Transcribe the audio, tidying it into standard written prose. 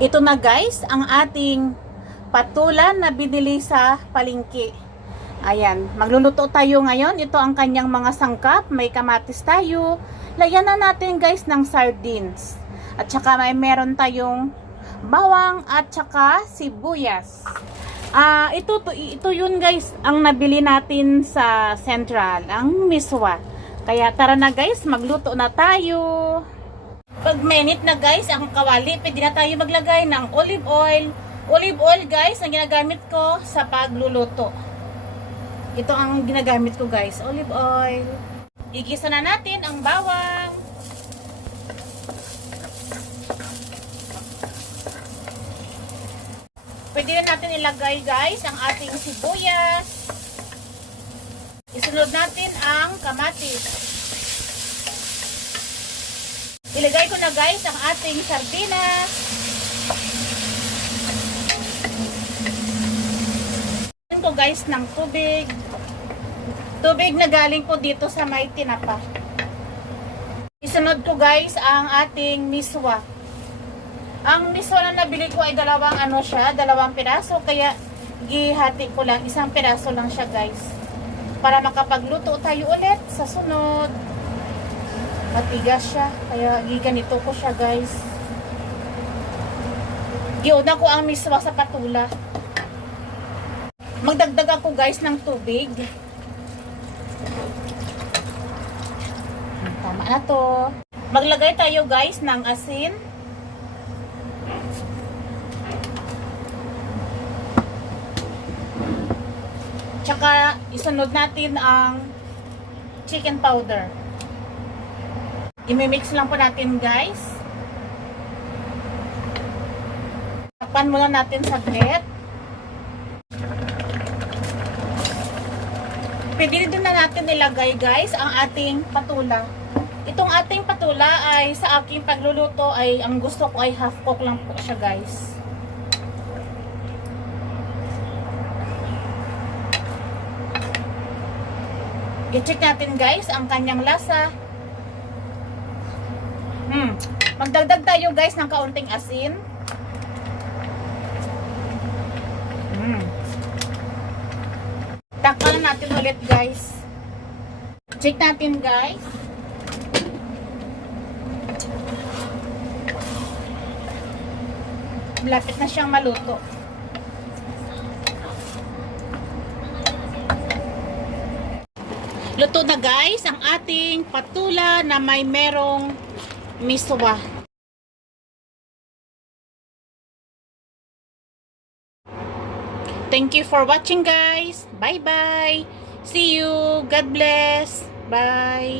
Ito na guys, ang ating patulan na binili sa palengke. Ayan, magluluto tayo ngayon. Ito ang kanyang mga sangkap. May kamatis tayo. Lagyan na natin guys ng sardines. At saka meron tayong bawang at saka sibuyas. Ito yun guys, ang nabili natin sa Central, ang miswa. Kaya tara na guys, magluto na tayo. Pag minute na guys, ang kawali, pwede na tayo maglagay ng olive oil. Olive oil guys, ang ginagamit ko sa pagluluto. Ito ang ginagamit ko guys, olive oil. Igisa na natin ang bawang. Pwede na natin ilagay guys ang ating sibuyas. Isunod natin ang kamatis. Ilagay ko na guys ang ating sardinas. Ilagay ko guys ng tubig. Tubig na galing po dito sa may tinapa. Isunod ko guys ang ating miswa. Ang miswa na nabili ko ay dalawang piraso. Kaya gihati ko lang, isang piraso lang siya guys. Para makapagluto tayo ulit sa sunod. Matigas siya, kaya giganito ko siya guys. Giuna ko ang miswa sa patula. Magdagdag ako guys ng tubig. Tama na to. Maglagay tayo guys ng asin. Tsaka isunod natin ang chicken powder. I-mix lang po natin guys. Takpan muna natin saglit. Pwede din na natin ilagay guys ang ating patula. Itong ating patula ay sa aking pagluluto ay ang gusto ko ay half cook lang po siya guys. I-check natin guys ang kanyang lasa. Magdagdag tayo guys ng kaunting asin. Takpan natin ulit guys. Check natin guys. Malapit na siyang maluto. Luto na guys ang ating patula na may merong miswa. Thank you for watching guys. Bye bye. See you. God bless. Bye.